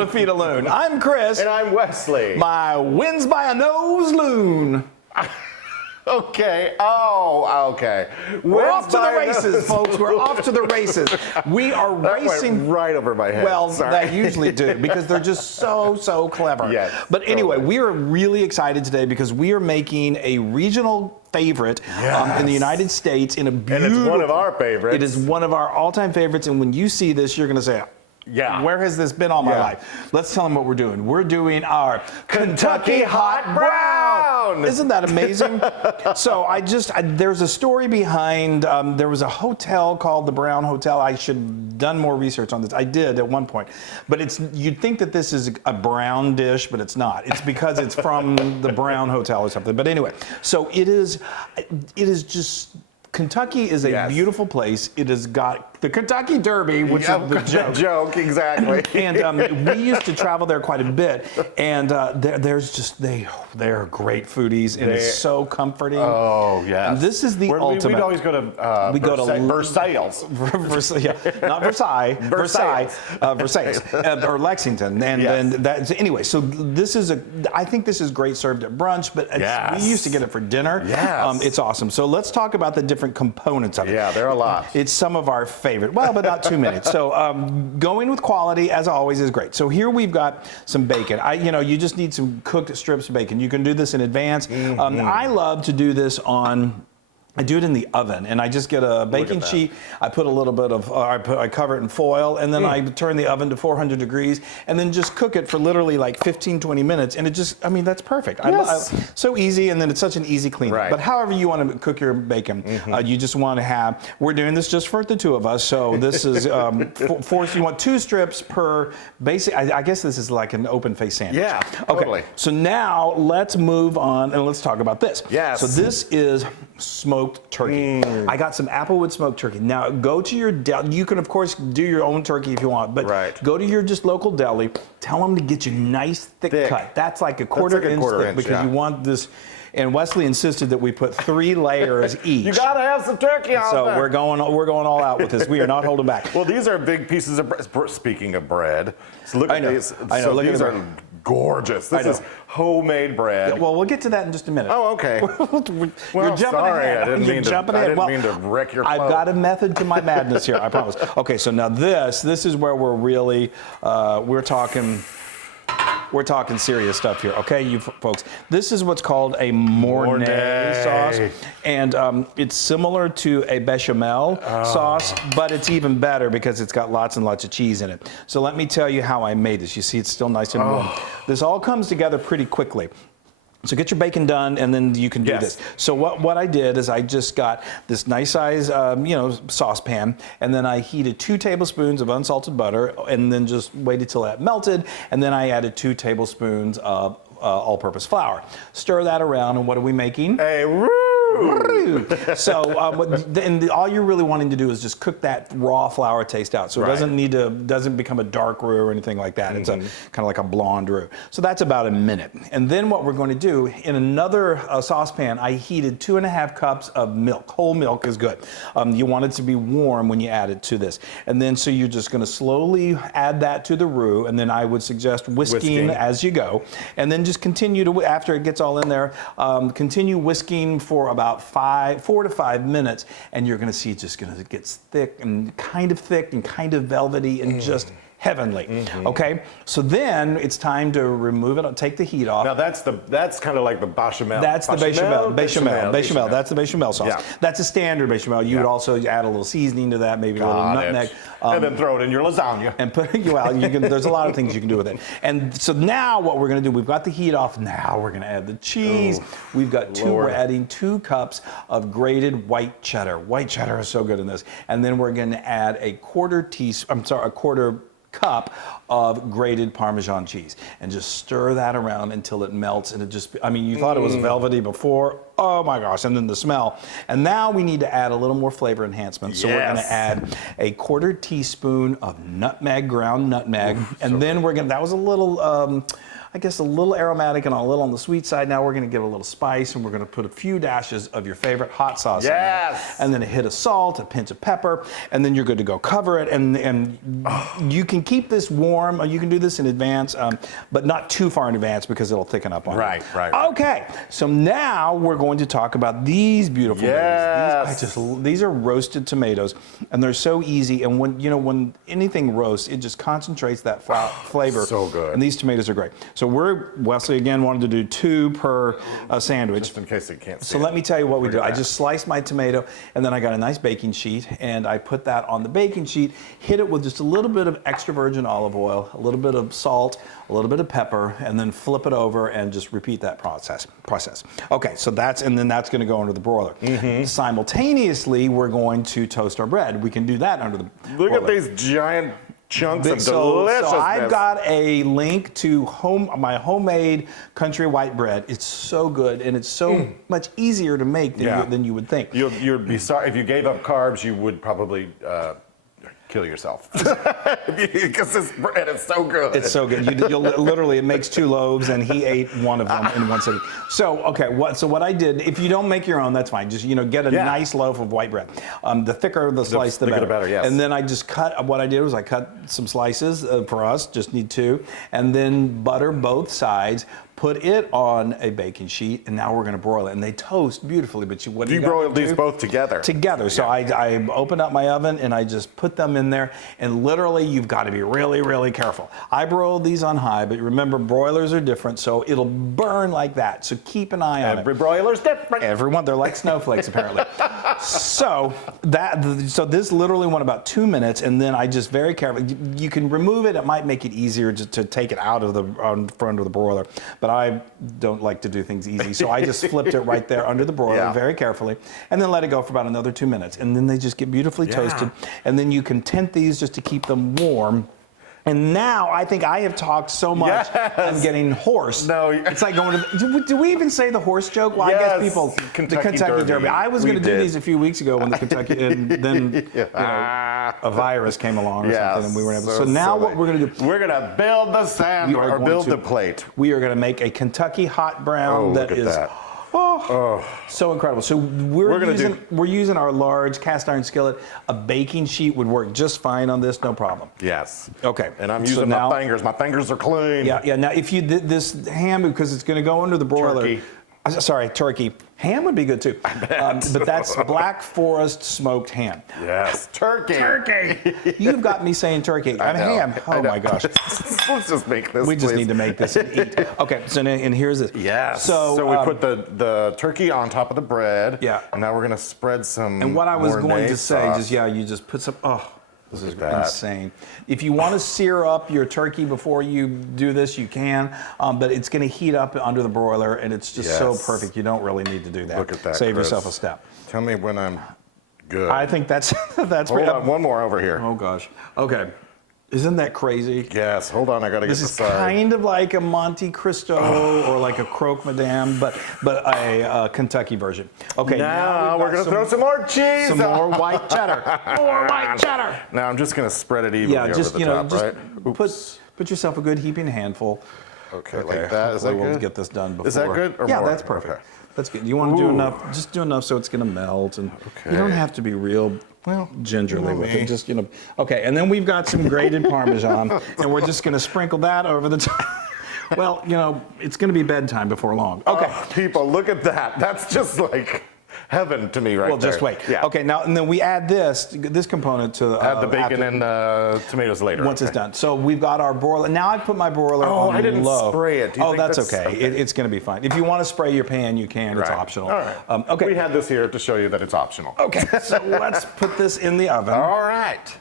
to Feed a Loon. I'm Chris. And I'm Wesley. My wins by a nose Loon. Okay. Oh, okay. We're off to the races, folks. We're off to the races. We are racing. Went right over my head. Well, Sorry. they usually do because they're just so clever. Yes, but anyway, totally. we are really excited today because we are making a regional favorite in the United States in a beautiful. And it's one of our favorites. It is one of our all-time favorites, and when you see this, you're going to say, yeah. Where has this been all my life? Let's tell them what we're doing. We're doing our Kentucky Hot Brown. Isn't that amazing? So there's a story behind, there was a hotel called the Brown Hotel. I should have done more research on this. I did at one point. But you'd think that this is a brown dish, but it's not. It's because it's from the Brown Hotel or something. But anyway, so it is just, Kentucky is a beautiful place. It has got the Kentucky Derby, which is the joke. Joke, exactly. And we used to travel there quite a bit. And they're great foodies, and it's so comforting. Oh, yes. And this is the ultimate. We'd always go to Versailles. Not Versailles. Versailles. Or Lexington. And anyway, so I think this is great served at brunch, but we used to get it for dinner. Yes. It's awesome. So let's talk about the different components of it. Yeah, there are a lot. It's some of our favorite. Well, but not too many. So going with quality, as always, is great. So here we've got some bacon. You just need some cooked strips of bacon. You can do this in advance. I love to do this I do it in the oven, and I just get a baking sheet. I put a little bit of, I cover it in foil, and then I turn the oven to 400 degrees, and then just cook it for literally like 15, 20 minutes, and that's perfect. Yes. So easy, and then it's such an easy cleanup. Right. But however you want to cook your bacon, you just want to we're doing this just for the two of us, so this is, you want 2 strips per basic, I guess this is like an open face sandwich. Yeah, okay. totally. So now let's move on, and let's talk about this. Yes. So this is smoked turkey. I got some Applewood smoked turkey. Now go to your deli. You can of course do your own turkey if you want, but go to your just local deli. Tell them to get you nice thick cut. That's like a quarter inch thick because you want this. And Wesley insisted that we put 3 layers each. You gotta have some turkey on So there. we're going all out with this. We are not holding back. Well, these are big pieces of bread. Speaking of bread, so look at these. I know. Look at these are gorgeous. This is homemade bread. Yeah, well, we'll get to that in just a minute. Oh, okay. You're jumping ahead. I didn't mean to wreck your flow. I've got a method to my madness here, I promise. Okay, so now this is where we're really, we're talking serious stuff here, okay, you folks. This is what's called a Mornay sauce, and it's similar to a bechamel sauce, but it's even better because it's got lots and lots of cheese in it. So let me tell you how I made this. You see, it's still nice and warm. This all comes together pretty quickly. So get your bacon done, and then you can do this. So what I did is I just got this nice size, saucepan, and then I heated 2 tablespoons of unsalted butter, and then just waited till that melted, and then I added 2 tablespoons of all-purpose flour. Stir that around, and what are we making? A roux. So and all you're really wanting to do is just cook that raw flour taste out, so it doesn't become a dark roux or anything like that. It's a kind of like a blonde roux. So that's about a minute. And then what we're going to do in another saucepan, I heated 2.5 cups of milk. Whole milk is good. You want it to be warm when you add it to this. And then so you're just going to slowly add that to the roux, and then I would suggest whisking as you go, and then just continue to, after it gets all in there, continue whisking for about 4 to 5 minutes, and you're going to see it gets thick and kind of velvety and just heavenly. Okay, so then it's time to remove it. Take the heat off. Now that's kind of like the bechamel. That's the bechamel. That's the bechamel sauce. Yeah. That's a standard bechamel. You would also add a little seasoning to that, maybe a little nutmeg, and then throw it in your lasagna. And put it. Well, there's a lot of things you can do with it. And so now what we're going to do, we've got the heat off. Now we're going to add the cheese. We've got we're adding 2 cups of grated white cheddar. White cheddar is so good in this. And then we're going to add a quarter cup of grated Parmesan cheese, and just stir that around until it melts, and it just, you thought it was velvety before. Oh my gosh, and then the smell. And now we need to add a little more flavor enhancement. So we're gonna add a 1/4 teaspoon of nutmeg, ground nutmeg, and then we're gonna, that was a little, I guess a little aromatic and a little on the sweet side. Now we're going to give it a little spice, and we're going to put a few dashes of your favorite hot sauce in there. And then a hit of salt, a pinch of pepper, and then you're good to go. Cover it, and you can keep this warm. You can do this in advance, but not too far in advance because it'll thicken up on you. Right. Okay, so now we're going to talk about these beautiful ladies. These are roasted tomatoes, and they're so easy. And when anything roasts, it just concentrates that flavor. So good. And these tomatoes are great. So Wesley again wanted to do 2 per sandwich. Just in case they can't see. So let me tell you what we do. I just sliced my tomato, and then I got a nice baking sheet, and I put that on the baking sheet, hit it with just a little bit of extra virgin olive oil, a little bit of salt, a little bit of pepper, and then flip it over and just repeat that process. Okay, so that's going to go under the broiler. Simultaneously, we're going to toast our bread. We can do that under the broiler. Look at these giant chunks of deliciousness. So I've got a link to my homemade country white bread. It's so good, and it's so much easier to make than you would think. You'd be sorry if you gave up carbs. You would probably kill yourself because this bread is so good. It's so good. You'll literally, it makes 2 loaves, and he ate one of them in one sitting. So what I did, if you don't make your own, that's fine. Just get a nice loaf of white bread. The thicker the slice, the better. Yes. And then I just cut. What I did was I cut some slices for us. Just need 2, and then butter both sides. Put it on a baking sheet, and now we're going to broil it. And they toast beautifully, but you broil these both together? Together. So I opened up my oven, and I just put them in there, and literally you've got to be really, really careful. I broiled these on high, but remember, broilers are different, so it'll burn like that. So keep an eye on it. Every broiler's different. Everyone, they're like snowflakes, apparently. So this literally went about 2 minutes, and then I just very carefully, you can remove it. It might make it easier to take it out of the front of the broiler, but I don't like to do things easy, so I just flipped it right there under the broiler very carefully, and then let it go for about another 2 minutes, and then they just get beautifully toasted, and then you can tint these just to keep them warm. And now I think I have talked so much, I'm getting hoarse. No, it's like going to. Do we even say the horse joke? Well, I guess people. The Kentucky Derby. I was going to do these a few weeks ago when the Kentucky, and then a virus came along or something, and we weren't able. So now what we're going to do? We're going to build the sandwich or build the plate. We are going to make a Kentucky hot brown that is. So incredible. So we're using our large cast iron skillet. A baking sheet would work just fine on this, no problem. Yes. Okay. And I'm using my fingers. My fingers are clean. Yeah. Now, if you did this ham, because it's going to go under the broiler. Turkey. Ham would be good too. But that's Black Forest smoked ham. Yes. Turkey. You've got me saying turkey. I'm ham. Oh my gosh. Let's just make this. We just need to make this and eat. Okay. So and here's this. Yes. So we put the turkey on top of the bread. Yeah. And now we're gonna spread some. And what I was going to say, sauce. you just put some. This is insane. If you want to sear up your turkey before you do this, you can, but it's going to heat up under the broiler, and it's just so perfect. You don't really need to do that. Look at that, Save Chris. yourself a step. Tell me when I'm good. I think that's Hold on, one more over here. Oh gosh. Okay. Isn't that crazy? Yes. Hold on, I got to get this this is side. kind of like a Monte Cristo or like a croque madame, but a Kentucky version. Okay. Now we're gonna throw some more cheese. Some more white cheddar. More white cheddar. Now I'm just gonna spread it evenly over the top, right? Put yourself a good heaping handful. Okay, like that. Is that good? We'll get this done before. Is that good? Or yeah, more? that's perfect. Okay. That's good. You want to do enough? Just do enough so it's going to melt, and you don't have to be real gingerly with it. Just Okay, and then we've got some grated Parmesan, and we're just going to sprinkle that over the top. Well, it's going to be bedtime before long. Okay, people, look at that. That's just like heaven to me right there. Well, just wait. Yeah. Okay, now, and then we add this component to add the bacon and the tomatoes later. Once it's done. So we've got our broiler. Now I put my broiler on low. I didn't spray it. That's okay. It's going to be fine. If you want to spray your pan, you can. It's optional. All right. Okay. We had this here to show you that it's optional. Okay, so let's put this in the oven. All right.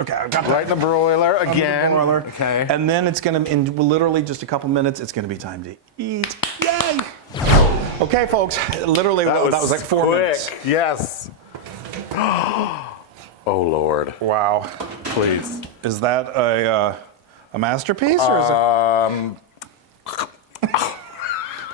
Okay, I've got right in the broiler again. Okay. And then it's going to, in literally just a couple minutes, it's going to be time to eat. Yay! Okay, folks, literally that was like 4 minutes. Yes. Oh, Lord. Wow. Please. Is that a masterpiece, or is it?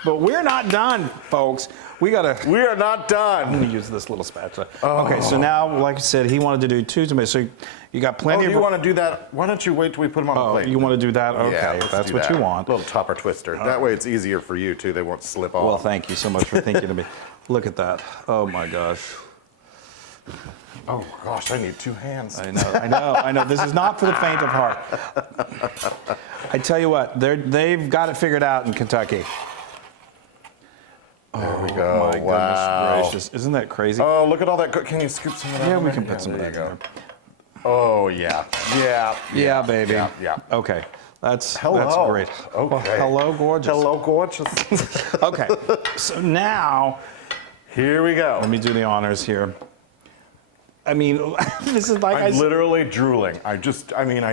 But we're not done, folks. We are not I'm done. going to use this little spatula. Okay, so now, like I said, he wanted to do 2 tomatoes. So you got plenty Oh, of... do you want to do that? Why don't you wait till we put them on the plate? You want to do that? Okay, Yeah, if let's that's do what that. you want. Little topper twister. That way it's easier for you, too. They won't slip off. Well, thank you so much for thinking of me. Look at that. Oh, my gosh. Oh, gosh, I need 2 hands. I know. This is not for the faint of heart. I tell you what, they've got it figured out in Kentucky. There we go. My Wow. goodness gracious. Isn't that crazy? Oh, look at all that. Can you scoop some of that? Yeah, in we there? can put some of there that you in go. Oh, yeah. Yeah. Yeah, baby. Yeah. Okay. That's great. Okay. Well, hello, gorgeous. Hello, gorgeous. Okay. So now, Here we go. let me do the honors here. I mean, this is like I'm literally drooling. I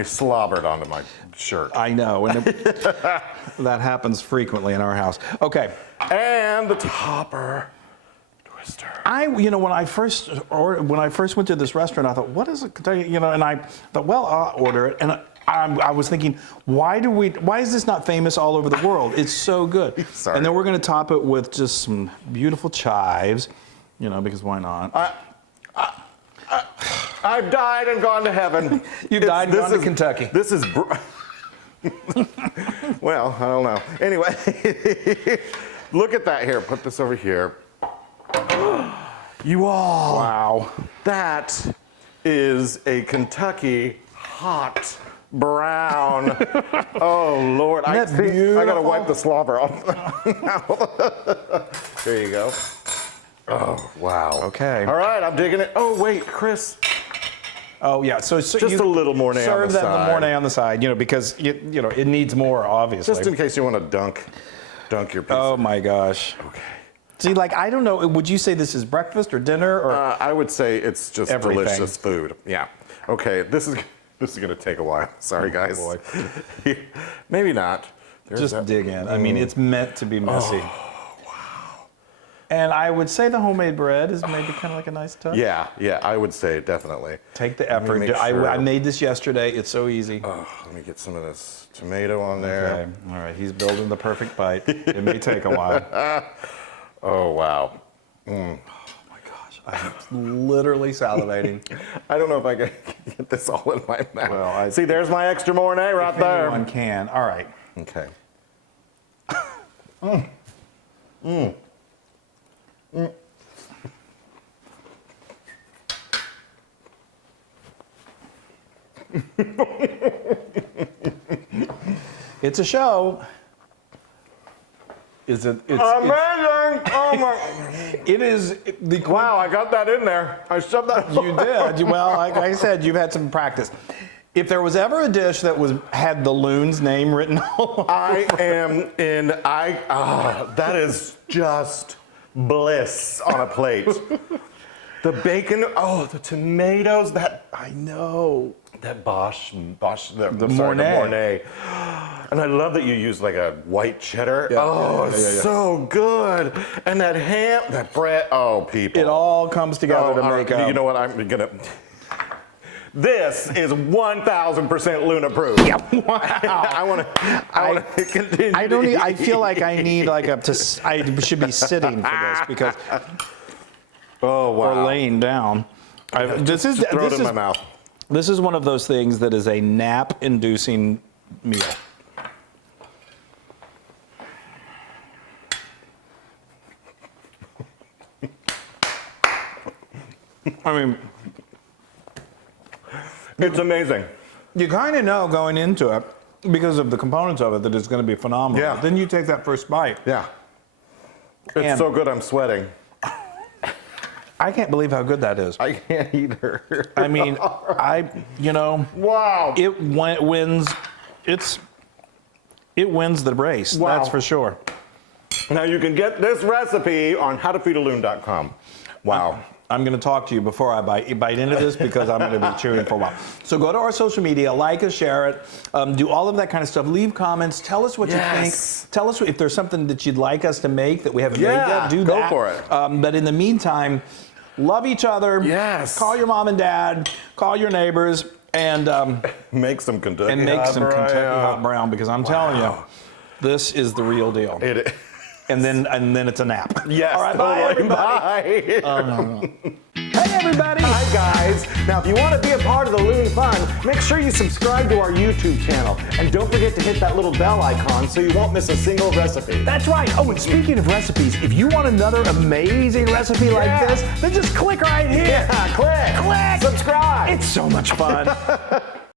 slobbered onto my shirt. I know, and that happens frequently in our house. Okay. And the topper twister. When I first went to this restaurant, I thought, what is a Kentucky? And I thought, well, I'll order it. And I was thinking, why is this not famous all over the world? It's so good. Sorry. And then we're going to top it with just some beautiful chives, because why not? I've died and gone to heaven. You've died and gone to Kentucky. This is. Well, I don't know. Anyway, look at that here. Put this over here. You all. Wow. That is a Kentucky hot brown. Oh Lord! I Isn't that beautiful? gotta wipe the slobber off. There you go. Oh wow. Okay. All right, I'm digging it. Oh wait, Chris. Oh yeah. So Just a little Mornay on serve the that side. Mornay on the side, because it needs more, obviously. Just in case you want to dunk your piece. Oh my gosh. Okay. See, I don't know. Would you say this is breakfast or dinner or? I would say it's just Everything. delicious food. Yeah. Okay. This is gonna take a while. Sorry, guys. boy. Maybe not. There's Just that- dig in. I mean, it's meant to be messy. And I would say the homemade bread is maybe kind of like a nice touch. Yeah, I would say definitely. Take the Let me effort. make sure. I made this yesterday. It's so easy. Let me get some of this tomato on there. Okay. All right. He's building the perfect bite. It may take a while. Oh wow. Oh my gosh. I'm literally salivating. I don't know if I can get this all in my mouth. Well, See, there's my extra Mornay right If there. anyone can. All right. Okay. It's a show. Is it? It's, Amazing! Oh my! it is the. Wow, I got that in there. I shoved that. You did. Well, like I said, you've had some practice. If there was ever a dish that had the Loon's name written all over I am in. That is just bliss on a plate. The bacon. Oh, the tomatoes. That I know. that Bosch. The Mornay. Mornay. And I love that you use like a white cheddar. Yeah, Oh, yeah. it's so good. And that ham, that bread. Oh, people. It all comes together to make up. You know what? I'm gonna. This is 1,000% Loon approved. Wow. I want to continue. I don't. I feel like I need I should be sitting for this because Oh wow. or laying down. Just throw it in my mouth. This is one of those things that is a nap-inducing meal. I mean, It's amazing. you kind of know going into it because of the components of it that it's going to be phenomenal. Yeah. But then you take that first bite. Yeah. It's And- so good. I'm sweating. I can't believe how good that is. I can't either. I mean, Wow. it wins. It wins the race. Wow. That's for sure. Now you can get this recipe on howtofeedaloon.com. Wow. I'm going to talk to you before I bite into this because I'm going to be chewing for a while. So go to our social media, like us, share it, do all of that kind of stuff. Leave comments. Tell us what you think. Tell us if there's something that you'd like us to make that we haven't made yet. Do go that. for it. But in the meantime, love each other. Yes. Call your mom and dad. Call your neighbors. And Make some Kentucky make hot some brown. Kentucky hot brown because I'm telling you, this is the real deal. It and then it's a nap. Yes, All right, bye, totally. everybody. Bye. Hey, everybody. Hi, guys. Now, if you want to be a part of the Loon fun, make sure you subscribe to our YouTube channel. And don't forget to hit that little bell icon so you won't miss a single recipe. That's right. Oh, and speaking of recipes, if you want another amazing recipe like this, then just click right here. Yeah, click. Click. Subscribe. It's so much fun.